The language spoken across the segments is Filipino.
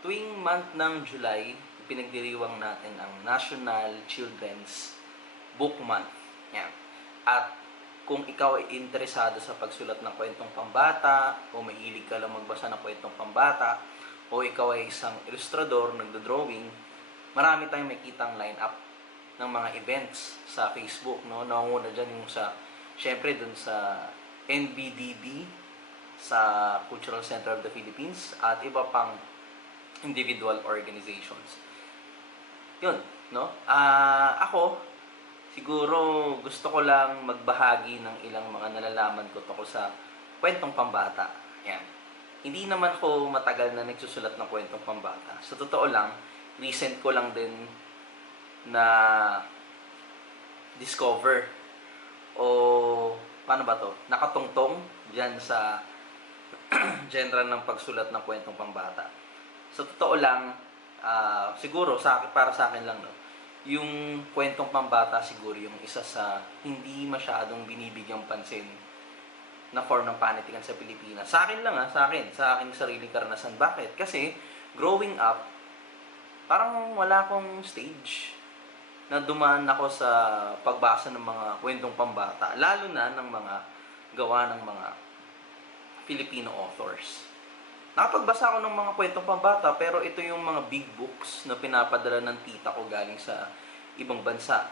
Tuwing month ng July, pinagdiriwang natin ang National Children's Book Month. Yan. At kung ikaw ay interesado sa pagsulat ng kwentong pambata, o mahilig ka lang magbasa ng kwentong pambata, o ikaw ay isang ilustrador, nagdo-drawing, marami tayong makitang line-up ng mga events sa Facebook. No? Naunguna dyan yung syempre dun sa NBDB, sa Cultural Center of the Philippines, at iba pang individual organizations. Yun, no? Ako, siguro gusto ko lang magbahagi ng ilang mga nalalaman ko tungkol sa kwentong pambata. Yan. Hindi naman ko matagal na nagsusulat ng kwentong pambata. Sa totoo lang, recent ko lang din na discover o paano ba to? Nakatungtong dyan sa genre ng pagsulat ng kwentong pambata. Sa totoo lang, siguro para sa akin lang, no, yung kwentong pambata siguro yung isa sa hindi masyadong binibigyang pansin na form ng panitikan sa Pilipinas. Sa akin lang, sa aking sariling karanasan. Bakit? Kasi growing up, parang wala akong stage na dumaan ako sa pagbasa ng mga kwentong pambata, lalo na ng mga gawa ng mga Filipino authors. Nakapagbasa ako ng mga kwentong pambata, pero ito yung mga big books na pinapadala ng tita ko galing sa ibang bansa.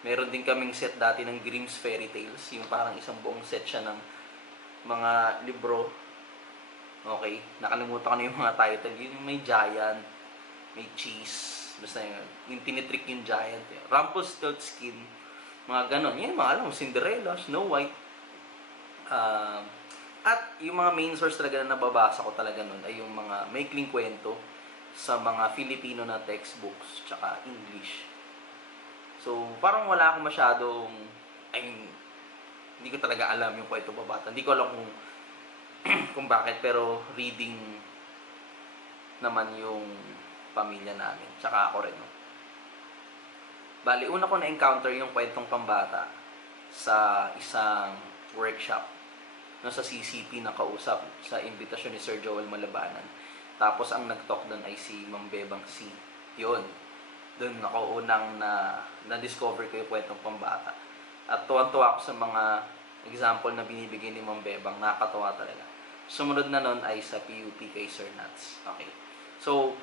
Meron din kaming set dati ng Grimm's Fairy Tales, yung parang isang buong set siya ng mga libro. Okay, nakalimutan ko na yung mga title. Yung may giant, may cheese, basta yung tinitrick yung giant. Rumpelstiltskin, mga ganon. Yan, mga alam mo, Cinderella, Snow White. At yung mga main source talaga na nababasa ko talaga nun ay yung mga maikling kwento sa mga Filipino na textbooks tsaka English. So, parang wala akong masyadong, hindi ko talaga alam yung kwento babata. Hindi ko alam kung bakit, pero reading naman yung pamilya namin. Tsaka ako rin. No? Bali, una ko na-encounter yung kwentong pambata sa isang workshop sa CCP na kausap sa imbitasyon ni Sir Joel Malabanan. Tapos ang nag-talk doon ay si Ma'am Bebang C. Yun. Doon ako unang na-discover ko yung kwentong pambata. At tuwan-tuwa ako sa mga example na binibigay ni Ma'am Bebang. Nakakatuwa talaga. Sumunod na nun ay sa PUP kay Sir Nats. Okay. So,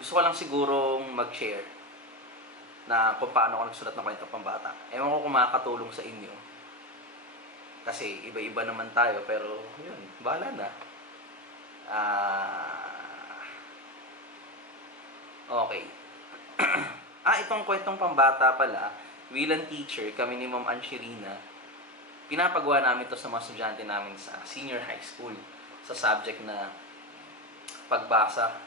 gusto ko lang sigurong mag-share na kung paano ako nagsulat ng kwentong pambata. Ewan ko kung makakatulong sa inyo. Kasi iba-iba naman tayo, pero yun, bahala na. Okay. Itong kwentong pambata pala, bilang teacher, kami ni Ma'am Anshirina, pinapagawa namin to sa mga estudyante namin sa senior high school, sa subject na pagbasa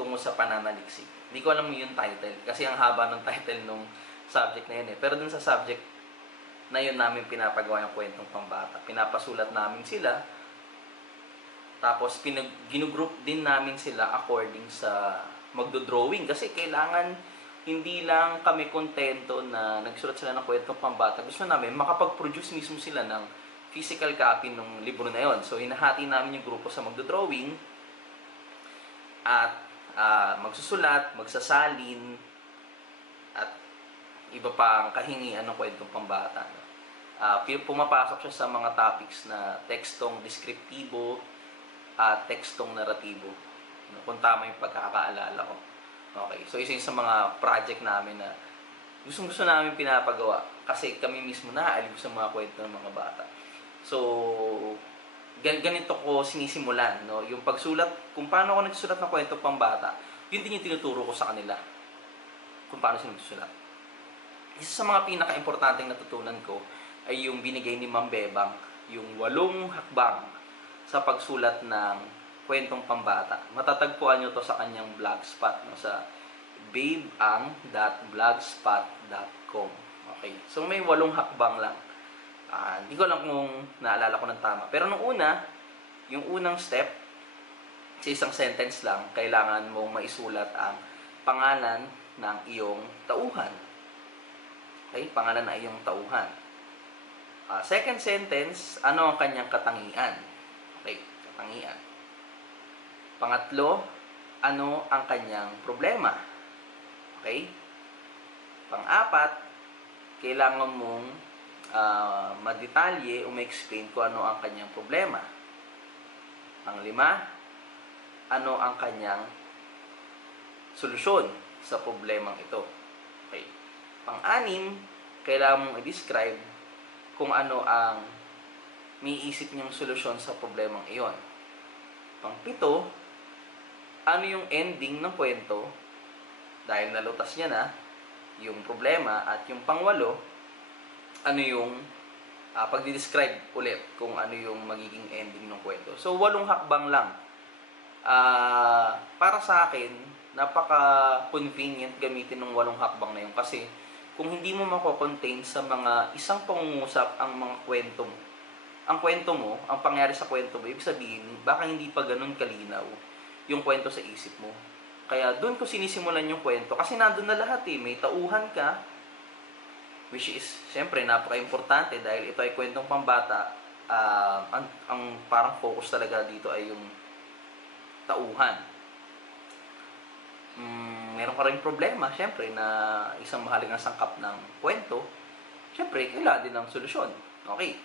tungo sa pananaliksik. Hindi ko alam yung title, kasi ang haba ng title nung subject na yun. Pero dun sa subject na yun namin pinapagawa yung kwentong pambata. Pinapasulat namin sila, tapos ginugroup din namin sila according sa magdo-drawing. Kasi kailangan hindi lang kami kontento na nagsulat sila ng kwentong pambata. Gusto namin makapag-produce mismo sila ng physical copy ng libro na yon. So hinahati namin yung grupo sa magdo-drawing at magsusulat, magsasalin, at iba pang kahingian ng kwentong pambata. Pumapasok siya sa mga topics na tekstong deskriptibo at tekstong naratibo. Kung tama yung pagkakaalala ko. Okay, so isa sa mga project namin na gusto namin pinapagawa kasi kami mismo naaaliw sa mga kwento ng mga bata. So, ganito ko sinisimulan, no? Yung pagsulat, kung paano ako nagsusulat ng kwento pambata, yun din yung tinuturo ko sa kanila. Kung paano sila nagsusulat. Isa sa mga pinaka-importanteng natutunan ko ay yung binigay ni Ma'am Bebang, yung 8 hakbang sa pagsulat ng kwentong pambata. Matatagpuan nyo to sa kanyang blogspot, no, sa babeang.blogspot.com. Okay. So may 8 hakbang lang. Hindi ko lang kung naalala ko ng tama. Pero nung una, yung unang step, sa isang sentence lang, kailangan mong maisulat ang pangalan ng iyong tauhan. Okay? Pangalan ng iyong tauhan. Second sentence, ano ang kanyang katangian? Okay, katangian. Pangatlo, ano ang kanyang problema? Okay? Pang-apat, kailangan mong madetalye o ma-explain kung ano ang kanyang problema. Pang-lima, ano ang kanyang solusyon sa problemang ito. Okay. Pang-anim, kailangan mong i-describe kung ano ang maiisip niyang solusyon sa problemang iyon. Pang-pito, ano yung ending ng kwento dahil nalutas niya na yung problema. At yung pang-walo, ano yung pagdi-describe ulit kung ano yung magiging ending ng kwento. So, 8 hakbang lang. Para sa akin, napaka-convenient gamitin ng 8 hakbang na yun kasi kung hindi mo mako-contain sa mga isang pangungusap ang mga kwento mo, ang kwento mo, ang pangyari sa kwento mo, ibig sabihin, baka hindi pa ganun kalinaw yung kwento sa isip mo. Kaya doon ko sinisimulan yung kwento kasi nandun na lahat eh. May tauhan ka, which is, syempre, napaka-importante dahil ito ay kwentong pambata. Ang parang focus talaga dito ay yung tauhan. Meron ka rin problema, syempre, na isang mahalagang sangkap ng kwento. Syempre, kailangan din ng solusyon. Okay.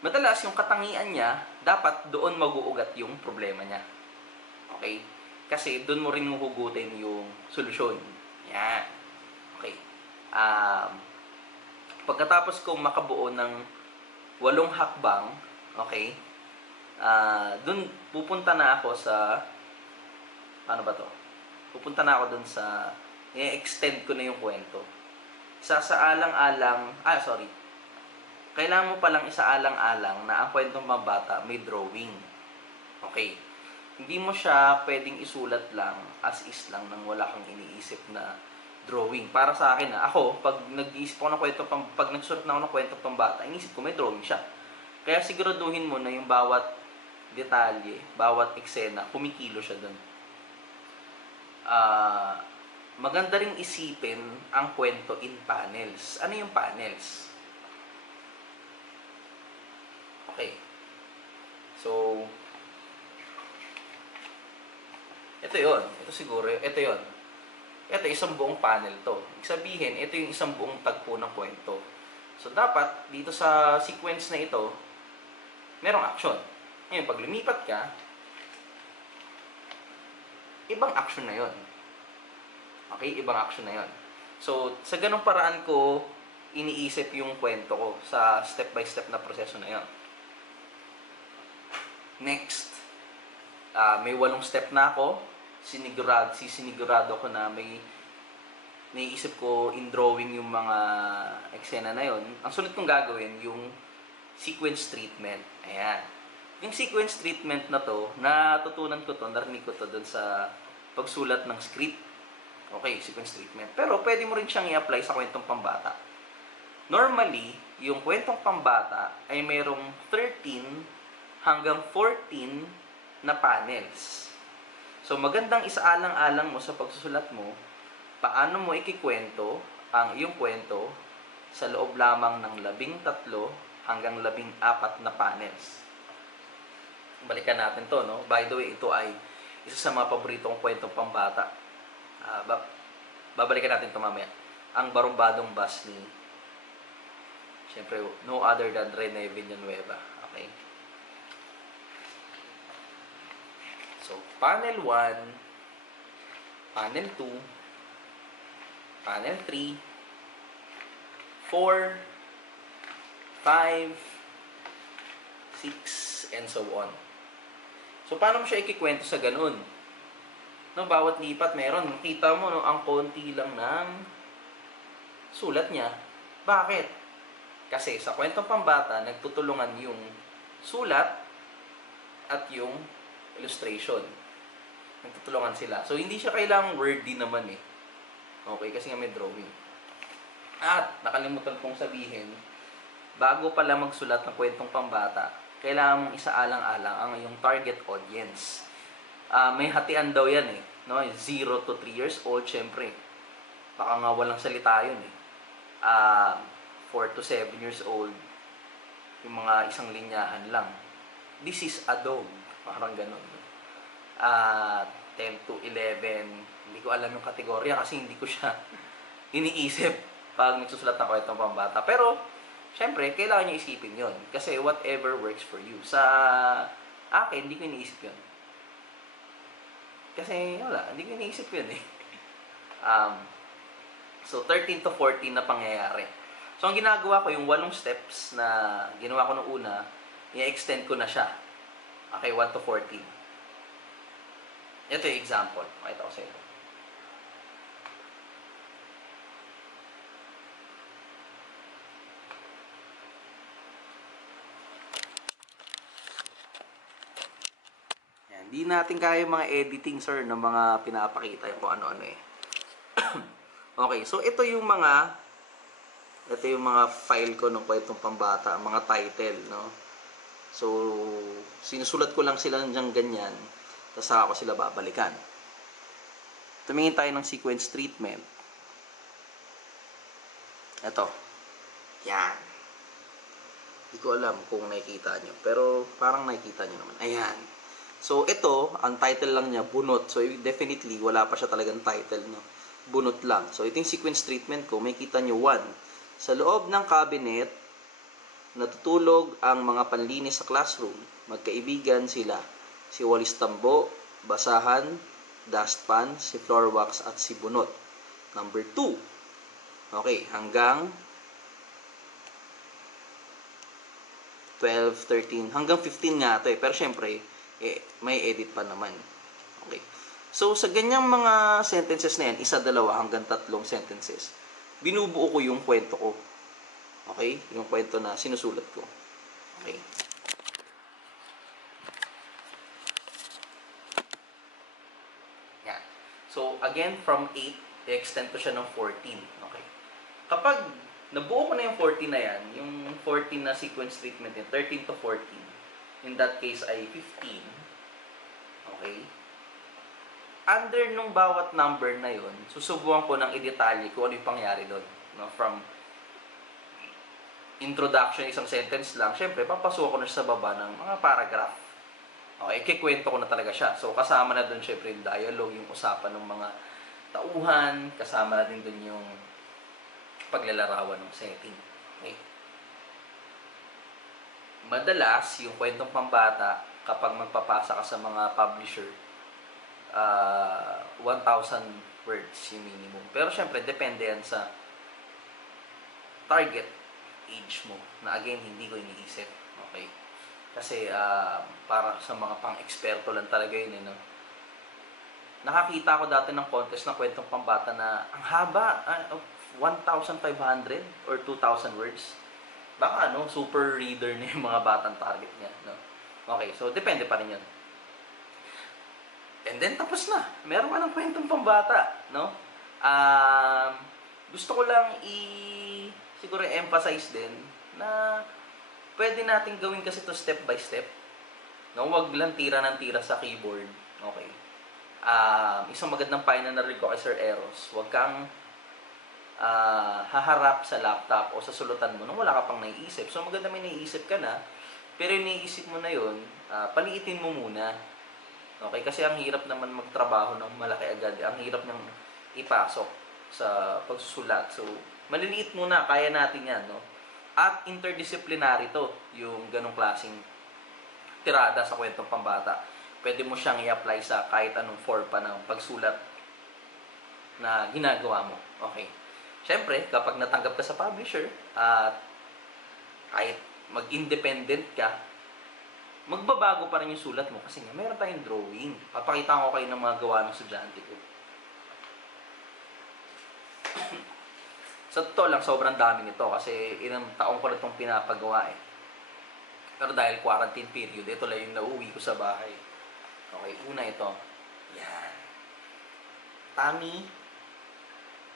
Madalas, yung katangian niya, dapat doon mag-uugat yung problema niya. Okay? Kasi doon mo rin huhugutin yung solusyon. Yan. Okay. Pagkatapos kong makabuo ng 8 hakbang, okay, doon pupunta na ako sa, paano ba to? Pupunta na ako doon sa, i-extend ko na yung kwento. Kailangan mo palang isaalang-alang na ang kwentong pambata may drawing. Okay. Hindi mo siya pwedeng isulat lang, as is lang, nang wala kang iniisip na drawing. Para sa akin ako, pag nag-iisip ako ng kwento, pag nagsulat na ako ng kwento pambata, inisip ko may drawing siya. Kaya siguraduhin mo na yung bawat detalye, bawat eksena, kumikilo siya doon. Maganda ring isipin ang kwento in panels. Ano yung panels? Okay. So, ito yon. Ito siguro, ito yon. Ito, isang buong panel to. Ibig sabihin, ito yung isang buong tagpo ng kwento. So, dapat, dito sa sequence na ito, merong action. Ngayon, pag lumipat ka, ibang action na yon. Okay? Ibang action na yon. So, sa ganung paraan ko, iniisip yung kwento ko sa step-by-step na proseso na yon. Next, may 8 step na ako. Sinigurado ko na may naiisip ko in drawing yung mga eksena na yon. Ang sunod kong gagawin, yung sequence treatment. Ayan. Yung sequence treatment na to, natutunan ko to, narinig ko to dun sa pagsulat ng script. Okay, sequence treatment. Pero pwede mo rin siyang i-apply sa kwentong pambata. Normally, yung kwentong pambata ay mayroong 13 hanggang 14 na panels. So, magandang isaalang-alang mo sa pagsusulat mo paano mo ikikwento ang iyong kwento sa loob lamang ng 13 hanggang 14 na panels. Balikan natin to, no? By the way, ito ay isa sa mga paborito kong kwentong pambata. Babalikan natin ito mamaya. Ang Barumbadong Bus ni, siyempre, no other than Rene Villanueva. Okay? So, panel 1, panel 2, panel 3, 4, 5, 6, and so on. So, paano mo siya ikikwento sa ganun? No, bawat lipat meron. Makita mo, no, ang konti lang ng sulat niya. Bakit? Kasi sa kwentong pambata, nagtutulungan yung sulat at yung illustration. Nagtutulungan sila. So, hindi siya kailangang wordy naman eh. Okay, kasi nga may drawing. At, nakalimutan kong sabihin, bago pala magsulat ng kwentong pambata, kailangan mong isaalang-alang ang iyong target audience. May hatian daw yan eh. No? 0 to 3 years old, syempre. Baka nga walang salita yun eh. 4 to 7 years old, yung mga isang linyahan lang. This is a dog. Parang ganun. ah 10 to 11. Hindi ko alam yung kategorya kasi hindi ko siya iniisip pag nagsusulat ng kwentong pambata. Pero, syempre, kailangan nyo isipin yon. Kasi whatever works for you. Sa akin, hindi ko iniisip yun. Kasi, wala, hindi ko iniisip yun eh. Um, so, 13 to 14 na pangyayari. So, ang ginagawa ko, yung 8 steps na ginawa ko nung una, i-extend ko na siya. Okay, 1 to 14. Ito yung example. Makita ko sa inyo. Hindi natin kaya mga editing, sir, ng mga pinapakita yung kung ano-ano eh. Okay, so ito yung mga file ko ng kwentong pambata, mga title, no? So, sinusulat ko lang sila ng ganyan, tapos saka ko sila babalikan. Tumingin tayo ng sequence treatment. Ito. Yan. Hindi ko alam kung nakikita nyo, pero parang nakikita nyo naman. Ayan. So, ito, ang title lang niya, bunot. So, definitely, wala pa siya talagang title, no? Bunot lang. So, ito yung sequence treatment ko. May kita nyo, 1. Sa loob ng cabinet, natutulog ang mga panlinis sa classroom. Magkaibigan sila. Si walis tambo, basahan, dustpan, si floor wax, at si bunot. Number 2. Okay, hanggang 12, 13, hanggang 15 nga ito eh. Pero syempre, may edit pa naman. Okay. So, sa ganyang mga sentences na yan, 1, 2, hanggang 3 sentences, binubuo ko yung kwento ko. Okay? Yung kwento na sinusulat ko. Okay. Yan. So, again, from 8, i-extend ko siya ng 14. Okay. Kapag nabuo ko na yung 14 na yan, yung 14 na sequence treatment, yung 13 to 14, in that case ay 15. Okay? Under nung bawat number na yon, susubukan ko ng i-detalye kung ano yung pangyari doon. No? From introduction, isang sentence lang, syempre, papasukan ko na sa baba ng mga paragraph. Okay, kikwento ko na talaga siya. So, kasama na doon, syempre, yung dialogue, yung usapan ng mga tauhan, kasama na din doon yung paglalarawan ng setting. Okay? Madalas, yung kwentong pambata, kapag magpapasa ka sa mga publisher, 1,000 words yung minimum. Pero syempre, depende yan sa target age mo. Na again, hindi ko iniisip. Okay? Kasi para sa mga pang-eksperto lang talaga yun. No? Nakakita ko dati ng contest ng kwentong pambata na ang haba, 1,500 or 2,000 words. Baka super reader na yung mga batang target niya. No? Okay, so depende pa rin yun. And then tapos na. Meron ka ng kwentong pambata. No? Gusto ko lang siguro emphasize din na pwede natin gawin kasi to step by step. No? Huwag lang tira ng tira sa keyboard. Okay. Isang magandang payo na narinig ko kay Sir Eros, huwag kang haharap sa laptop o sa sulutan mo nung wala ka pang naiisip. So, maganda may naiisip ka na, pero yung naiisip mo na yun, paliitin mo muna. Okay? Kasi ang hirap naman magtrabaho ng malaki agad. Ang hirap niyang ipasok sa pagsusulat. So, maliliit muna, kaya natin yan. No? At interdisciplinary to, yung ganong klaseng tirada sa kwentong pambata. Pwede mo siyang i-apply sa kahit anong form pa ng pagsulat na ginagawa mo. Okay. Siyempre, kapag natanggap ka sa publisher at kahit mag-independent ka, magbabago pa rin yung sulat mo kasi nga meron tayong drawing. Papakita ko kayo ng mga gawa ng estudyante ko. Sa totoo lang, sobrang dami nito kasi ilang taong ko na itong pinapagawa eh. Pero dahil quarantine period, ito lang yung nauwi ko sa bahay. Okay, una ito. Yan.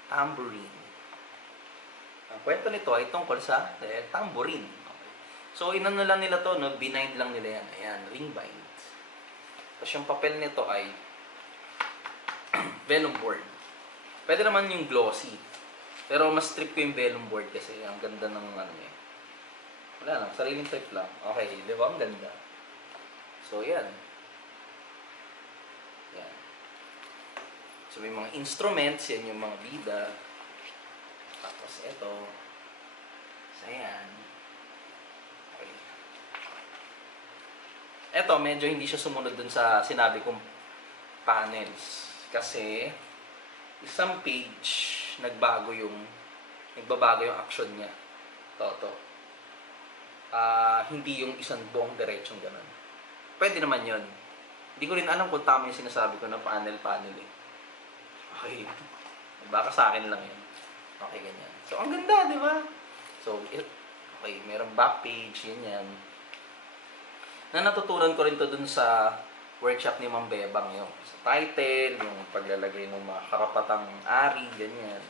Tambourine. Ang kwento nito ay tungkol sa tambourine. Okay. So, inano lang nila to, no? Binind lang nila yan. Ayan, ring bind. Tapos yung papel nito ay vellum board. Pwede naman yung glossy. Pero mas trip ko yung vellum board kasi ang ganda ng ano niya. Wala lang, sariling trip lang. Okay, di ba? Ang ganda. So, yan. So, may mga instruments, yan yung mga bida. Tapos, ito. So, ayan. Okay. Ito, medyo hindi siya sumunod dun sa sinabi kong panels. Kasi, isang page, nagbabago yung action niya. Ito. Hindi yung isang buong diretsong ganun. Pwede naman yun. Hindi ko rin alam kung tama yung sinasabi ko na panel eh. Okay. Baka sa akin lang yun. Okay, ganyan. So, ang ganda, di ba? So, okay, merong back page, yan. Na natutunan ko rin to dun sa workshop ni Ma'am Bebang yung sa title, yung paglalagay ng mga karapatang ari, ganyan.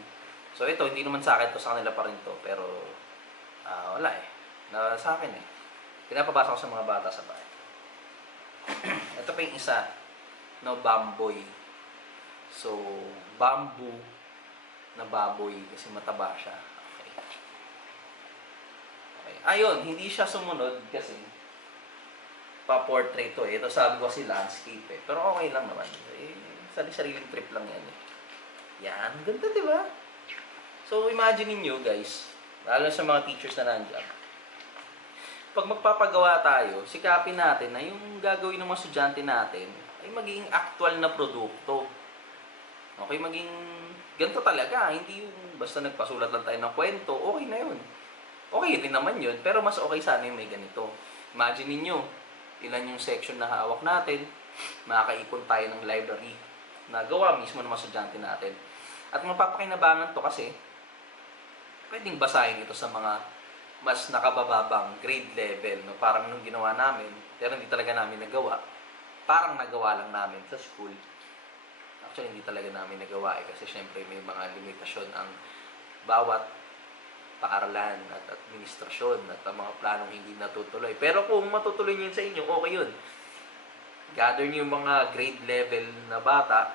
So, ito, hindi naman sa akin to, sa kanila pa rin to, pero wala sa akin pinapabasa ko sa mga bata sa bahay. Ito pa yung isa, no, bamboy. So, bamboo na baboy kasi mataba siya. Okay. Ayun, hindi siya sumunod kasi pa-portrait to Ito sabi ko kasi landscape Pero okay lang naman. Sariling trip lang yan Yan, ganda diba? So, imagine niyo guys, lalo sa mga teachers na nandiyan, pag magpapagawa tayo, sikapin natin na yung gagawin ng mga estudyante natin ay maging actual na produkto. Okay, maging ganito talaga. Hindi yung basta nagpasulat lang tayo ng kwento, okay na yun. Okay din naman yun, pero mas okay sana yung may ganito. Imagine niyo ilan yung section na hawak natin, makakaipon tayo ng library na gawa mismo ng mga estudyante natin. At mapapakinabangan to kasi pwedeng basahin ito sa mga mas nakabababang grade level, no? Parang nung ginawa namin, pero hindi talaga namin nagawa. Parang nagawa lang namin sa school. Actually, hindi talaga namin nagawa kasi syempre may mga limitasyon ang bawat paaralan at administrasyon at ang mga planong hindi natutuloy. Pero kung matutuloy niyo sa inyo, okay yun. Gather niyo yung mga grade level na bata,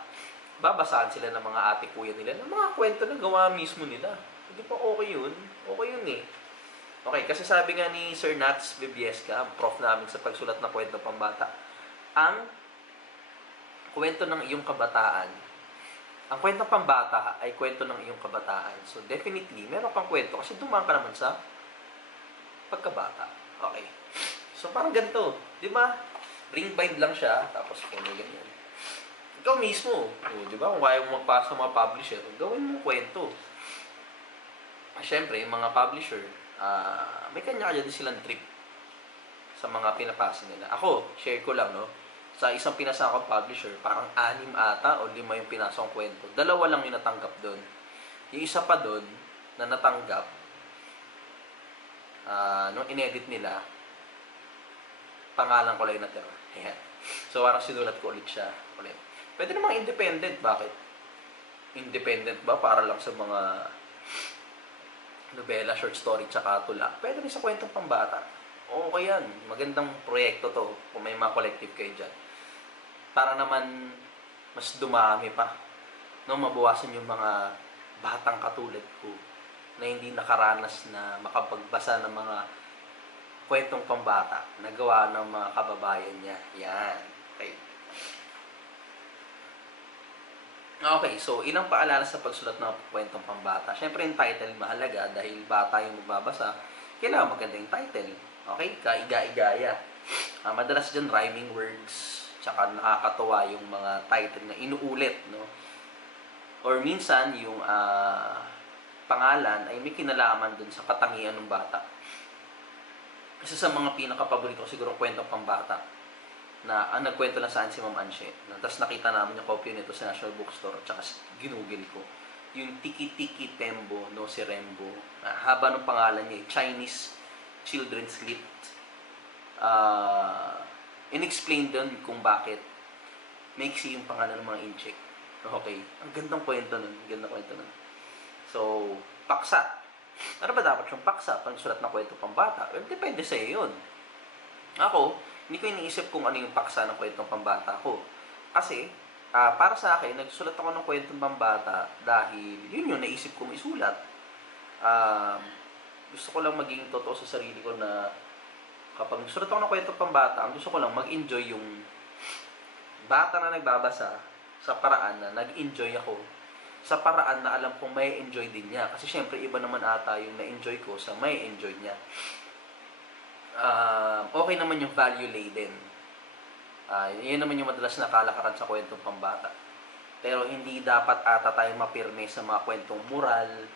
babasahan sila ng mga ate kuya nila ng mga kwento na gawa mismo nila. Hindi pa okay yun? Okay yun Okay, kasi sabi nga ni Sir Nats Bibiesca, ang prof namin sa pagsulat ng kwento pambata, ang kwento ng iyong kabataan, ang kwento pambata ay kwento ng iyong kabataan. So, definitely, meron kang kwento kasi dumaan ka naman sa pagkabata. Okay. So, parang ganito. Di ba? Ring bind lang siya, tapos ganyan. Ikaw mismo, di ba? Kung kaya mo magpasa sa mga publisher, gawin mo kwento. Siyempre, yung mga publisher, may kanya-kanya din silang trip sa mga pinapasa nila. Ako, share ko lang, no? Sa isang pinasa akong publisher, parang 6 ata o 5 yung pinasa kong kwento. 2 lang yung natanggap doon. Yung isa pa doon na natanggap, nung inedit nila, pangalan ko lang natira. Ayan. So, parang sinulat ko ulit siya. Pwede namang independent. Bakit? Independent ba? Para lang sa mga nobela, short story, tsaka tula. Pwede rin sa kwentong pambata. Okay yan. Magandang proyekto to kung may mga collective kayo dyan. Para naman mas dumami pa. No, mabawasan yung mga batang katulad ko na hindi nakaranas na makapagbasa ng mga kwentong pambata na gawa ng mga kababayan niya. Yan. Okay. Okay, so ilang paalala sa pagsulat ng kwentong pambata. Siyempre yung title mahalaga dahil bata yung magbabasa. Kailangan maganda yung title. Okay, kaiga-igaya. Madalas dyan rhyming words, tsaka nakakatawa yung mga title na inuulit, no? Or minsan yung pangalan ay may kinalaman dun sa katangian ng bata. Isa sa mga pinakapaborito ko siguro kwentong pambata na ang nagkwento lang saan si Ma'am Anshe. Tapos nakita namin yung copy nito sa National Bookstore at saka ginugil ko. Yung Tiki Tiki Tembo no si Rembo. Haba ng pangalan niya, Chinese Children's Lit. In-explain doon kung bakit maiksi yung pangalan ng mga incheck. Okay. Ang gandang kwento nun. So, paksa. Ano ba dapat yung paksa? Pagsulat na kwento pambata? Well, depende sa iyo yun. Ako, hindi ko iniisip kung ano yung paksa ng kwentong pambata ko. Kasi, para sa akin, nagsulat ako ng kwentong pambata dahil yun yung naisip kong isulat. Gusto ko lang maging totoo sa sarili ko na kapag nagsulat ako ng kwentong pambata, ang gusto ko lang mag-enjoy yung bata na nagbabasa sa paraan na nag-enjoy ako, sa paraan na alam kong may enjoy din niya. Kasi syempre, iba naman ata yung na-enjoy ko sa may enjoy niya. Okay naman yung value laden. Yun naman yung madalas na kalakaran sa kwentong pambata. Pero hindi dapat ata tayo mapirme sa mga kwentong moral,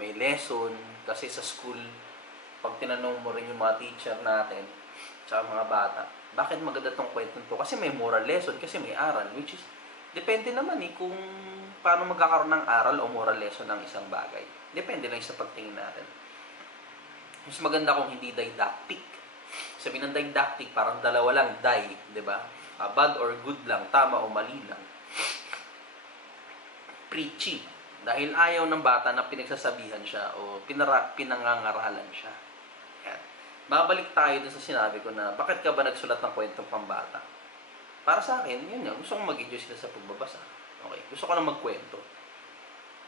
may lesson. Kasi sa school, pag tinanong mo rin yung mga teacher natin, tsaka mga bata, bakit maganda tong kwentong to? Kasi may moral lesson, kasi may aral, which is, depende naman kung paano magkakaroon ng aral o moral lesson ng isang bagay. Depende lang sa pagtingin natin. Mas maganda kung hindi didactic. Sabi ng didactic, parang dalawa lang, di ba? Bad or good lang, tama o mali lang. Preachy. Dahil ayaw ng bata na pinagsasabihan siya o pinangangaralan siya. Yan. Babalik tayo dun sa sinabi ko na, bakit ka ba nagsulat ng kwentong pambata? Para sa akin, yun nga, gusto kong mag-enjoy sila sa pagbabasa. Okay, gusto ko na magkwento.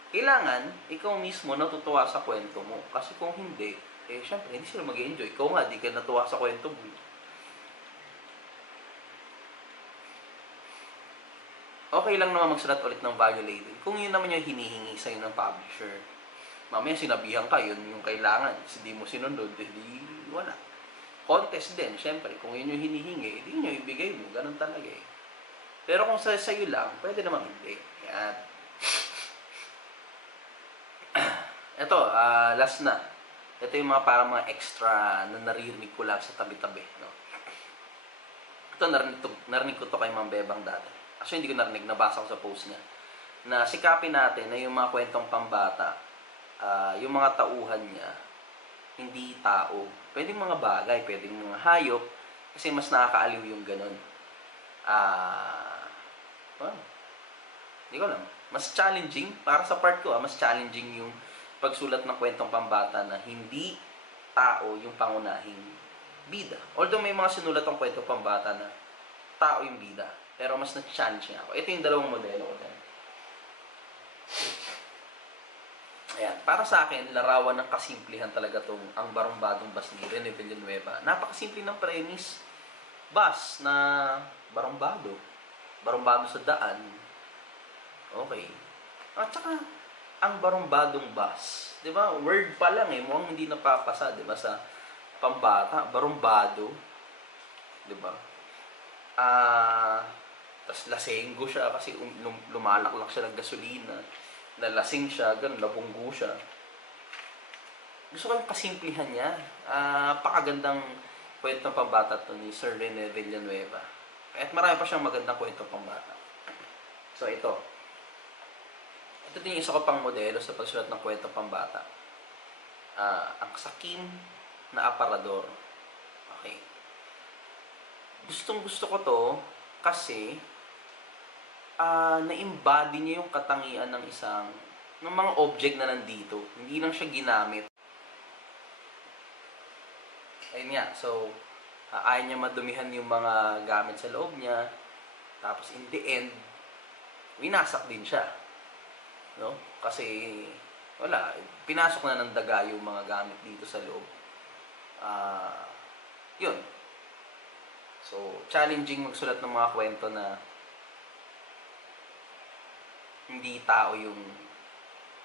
Kailangan, ikaw mismo natutuwa sa kwento mo. Kasi kung hindi, syempre, hindi sila mag-enjoy. Ikaw nga, di ka natuwa sa kwento mo. Okay lang naman magsulat ulit ng value laden kung yun naman yung hinihingi sa'yo ng publisher. Mamaya sinabihan ka, yun yung kailangan. Hindi mo sinunod, hindi wala. Contest din, syempre. Kung yun yung hinihingi, hindi nyo ibigay mo. Ganun talaga eh. Pero kung sa'yo lang, pwede naman hindi. Yan. Ito, last na. Ito yung mga parang mga extra na naririnig ko lang sa tabi-tabi. No? Ito, narinig ko to kay Ma'am Bebang dati. Actually, hindi ko narinig. Nabasa ko sa post niya. Na sikapin natin na yung mga kwentong pambata, yung mga tauhan niya, hindi tao. Pwedeng mga bagay, pwedeng mga hayop, kasi mas nakakaaliw yung ganun. Hindi ko alam. Mas challenging, para sa part ko, mas challenging yung pagsulat ng kwentong pambata na hindi tao yung pangunahing bida. Although may mga sinulat ng kwentong pambata na tao yung bida, pero mas na-challenge niya ako. Ito yung dalawang modelo ko dyan. Ayan, para sa akin, larawan ng kasimplihan talaga tong Ang Barumbadong Bus ni Rene Villanueva. Napakasimple ng premise. Bus na barumbado. Barumbado sa daan. Okay. At saka, ang barumbadong bus. Di ba? Word pa lang mukhang hindi napapasa, di ba? Sa pambata, barumbado. Di ba? Tapos lasenggo siya kasi lumalaklak siya ng gasolina. Nalasing siya, ganun, nabunggo siya. Gusto ko yung kasimplihan niya. Pakagandang kwentong pambata to ni Sir Rene Villanueva. At marami pa siyang magandang kwentong pambata. So ito din yung isa ko pang modelo sa pagsulat ng kwentong pambata. Ang Sakim na Aparador. Okay. Gustong gusto ko to kasi na-embody niya yung katangian ng ng mga object na nandito. Hindi lang siya ginamit. Ayun nga, so ayaw niya madumihan yung mga gamit sa loob niya. Tapos in the end, winasak din siya. No? Kasi wala, pinasok na ng daga yung mga gamit dito sa loob. Yun. So, challenging magsulat ng mga kwento na hindi tao yung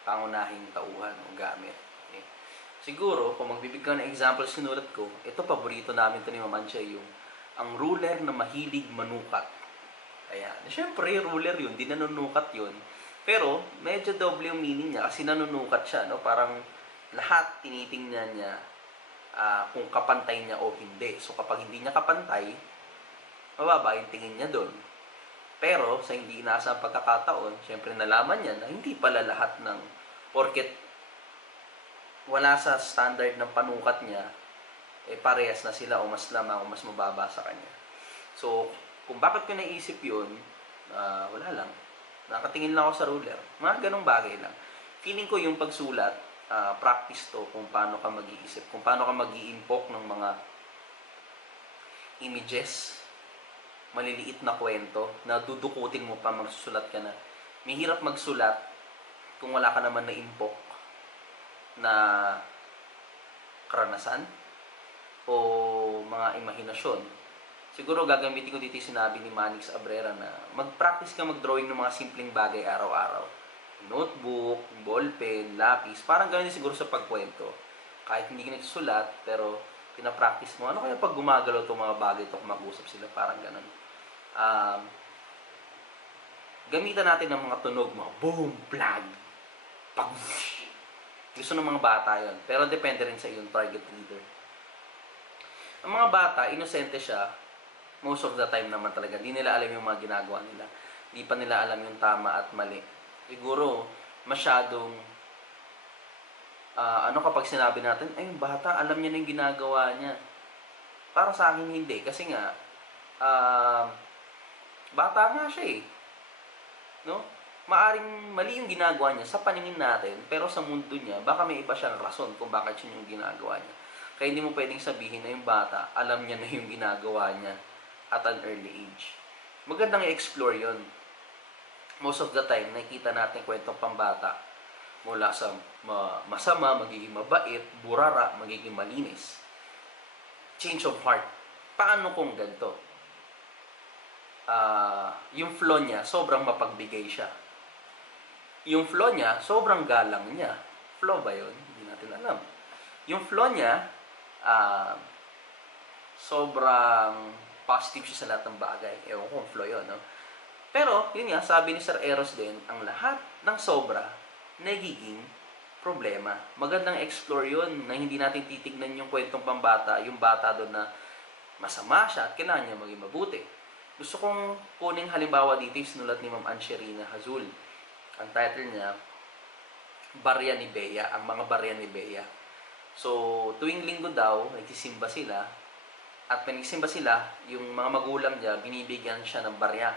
pangunahing tauhan o gamit. Okay. Siguro, kung magbibigay ng example sinulat ko, ito paborito namin ito ni Mamansya, yung Ang Ruler na Mahilig Manukat. Ayan. Siyempre, ruler yun, di nanunukat yun. Pero, medyo doble yung meaning niya kasi nanunukat siya. No? Parang lahat tinitingnan niya kung kapantay niya o hindi. So, kapag hindi niya kapantay, mababa yung tingin niya doon. Pero, sa hindi inaasang pagkakataon, syempre nalaman niya na hindi pala lahat ng porket wala sa standard ng panukat niya, parehas na sila o mas lamang o mas mababa sa kanya. So, kung bakit ko naisip yun, wala lang. Nakatingin lang ako sa ruler. Mga ganong bagay lang. Feeling ko yung pagsulat, practice to kung paano ka mag-iisip, kung paano ka mag-i-impok ng mga images, maliliit na kwento, na dudukutin mo pa, magsusulat ka na. May hirap magsulat kung wala ka naman na impok na karanasan o mga imahinasyon Siguro gagamitin ko dito yung sinabi ni Manix Abrera na mag-practice ka mag-drawing ng mga simpleng bagay araw-araw. Notebook, ballpen, lapis, parang ganoon siguro sa pagkwento. Kahit hindi ka nagsusulat, pero pinapractice mo. Ano kaya pag gumagalaw itong mga bagay ito, kung mag-usap sila, parang ganoon. Um, Gamitan natin ng mga tunog, mga boom, plug, pag. Gusto ng mga bata yon, pero depende rin sa iyong target reader. Ang mga bata, inosente siya, most of the time naman talaga, hindi nila alam yung mga ginagawa nila. Hindi pa nila alam yung tama at mali. Siguro, masyadong, ano kapag sinabi natin, ay yung bata, alam niya na yung ginagawa niya. Para sa akin, hindi. Kasi nga, bata nga siya eh. No? Maaring mali yung ginagawa niya sa paningin natin, pero sa mundo niya, baka may iba siyang rason kung bakit yun yung ginagawa niya. Kaya hindi mo pwedeng sabihin na yung bata, alam niya na yung ginagawa niya at an early age. Magandang i-explore yun. Most of the time, nakikita natin kwentong pambata mula sa masama, magiging mabait, burara, magiging malinis. Change of heart. Paano kung ganito? Yung flaw niya, sobrang mapagbigay siya. Yung flaw niya, sobrang galang niya. Flaw ba yun? Hindi natin alam. Yung flaw niya, sobrang positive siya sa lahat ng bagay. Ewan ko kung flaw yun, no? Pero, yun nga, sabi ni Sir Eros din, ang lahat ng sobra, nagiging problema. Magandang explore yun, na hindi natin titignan yung kwentong pambata, yung bata doon na masama siya at kailangan niya maging mabuti. Gusto kong kuning halimbawa dito yung sinulat ni Ma'am Ansherina Hazul. Ang title niya, Barya ni Bea, ang mga barya ni Bea. So, tuwing linggo daw, nagsisimba sila, at pag-simba sila, yung mga magulang niya, binibigyan siya ng barya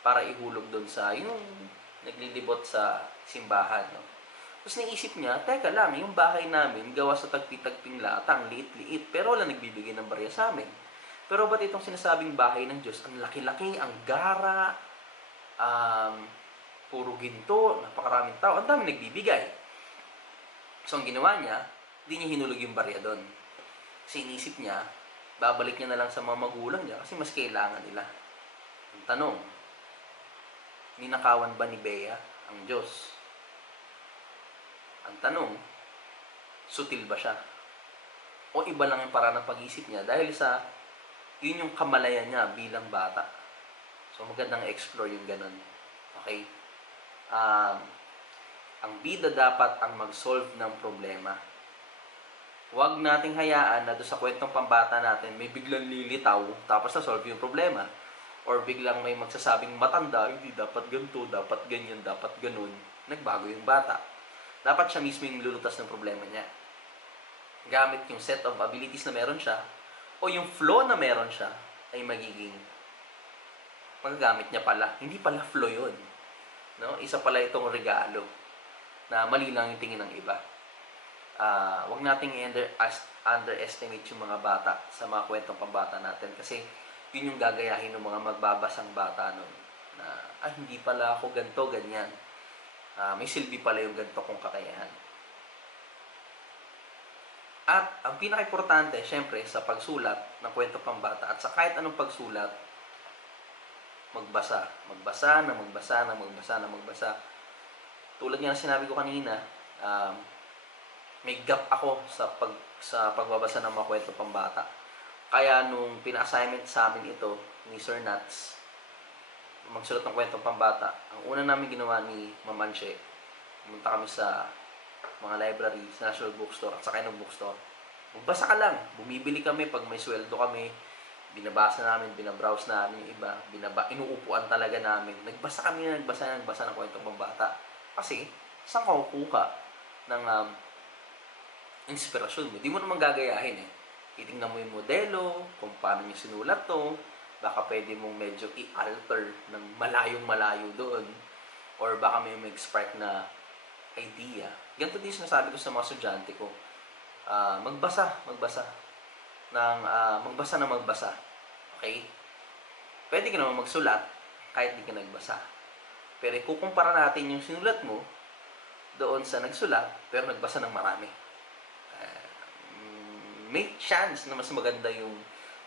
para ihulog doon sa, yung naglilibot sa simbahan. No? Tapos naisip niya, teka lang, yung bahay namin, gawa sa tagpi-tagping latang, liit-liit, pero wala nagbibigay ng barya sa amin. Pero ba't itong sinasabing bahay ng Diyos, ang laki-laki, ang gara, puro ginto, napakaraming tao, ang dami nagbibigay. So, ang ginawa niya, hindi niya hinulog yung barya doon. Kasi inisip niya, babalik niya na lang sa mga magulang niya kasi mas kailangan nila. Ang tanong, ninakawan ba ni Bea ang Diyos? Ang tanong, sutil ba siya? O iba lang yung paraan ng pag-isip niya dahil sa yun yung kamalayan niya bilang bata. So magandang explore yung ganun. Okay? Ang bida dapat ang mag-solve ng problema. Huwag nating hayaan na doon sa kwentong pambata natin may biglang lilitaw tapos na-solve yung problema. Or biglang may magsasabing matanda, hindi dapat ganito, dapat ganyan, dapat ganun. Nagbago yung bata. Dapat siya mismo yung lulutas ng problema niya. Gamit yung set of abilities na meron siya o yung flow na meron siya ay magiging magagamit niya pala. Hindi pala flow yun. No? Isa pala itong regalo na mali lang yung tingin ng iba. Huwag nating underestimate yung mga bata sa mga kwentong pambata natin kasi yun yung gagayahin ng mga magbabasang bata nun na hindi pala ako ganito, ganyan. May silbi pala yung ganito kong kakayahan. At ang pinaka-importante, syempre, sa pagsulat ng kwentong pambata at sa kahit anong pagsulat, magbasa. Magbasa na magbasa na magbasa na magbasa. Tulad nga ng sinabi ko kanina, may gap ako sa pagbabasa ng mga kwento pambata. Kaya nung pina-assignment sa amin ito ni Sir Nats, magsulat ng kwentong pambata, ang una namin ginawa ni Ma'am Anshe, pumunta kami sa mga library, sa National Bookstore at sa Kainog Bookstore. Magbasa ka lang. Bumibili kami pag may sweldo kami. Binabasa namin, binabrowse namin yung iba. Inuupuan talaga namin. Nagbasa kami ng kwentong pambata. Kasi, saan ka kukuha ng inspirasyon mo? Di mo naman gagayahin eh. Titingnan mo yung modelo, kung paano niya sinulat to, baka pwede mong medyo i-alter ng malayong-malayo doon, or baka may mag-spark na idea. Ganito din sinasabi ko sa mga estudyante ko. Magbasa na magbasa. Okay? Pwede ka naman magsulat kahit di ka nagbasa. Pero ikukumpara natin yung sinulat mo doon sa nagsulat pero nagbasa ng marami. May chance na mas maganda yung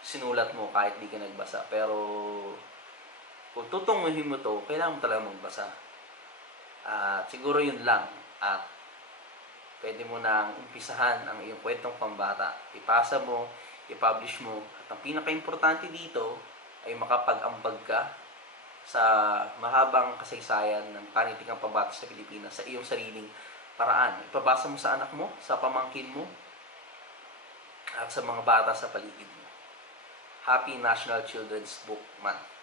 sinulat mo kahit di ka nagbasa. Pero kung tutunguhin mo to, kailangan mo talaga magbasa. At siguro yun lang. At pwede mo nang umpisahan ang iyong kwentong pambata. Ipasa mo, i-publish mo. At ang pinaka-importante dito ay makapag-ambag ka sa mahabang kasaysayan ng panitikang pambata sa Pilipinas sa iyong sariling paraan. Ipabasa mo sa anak mo, sa pamangkin mo, at sa mga bata sa paligid mo. Happy National Children's Book Month.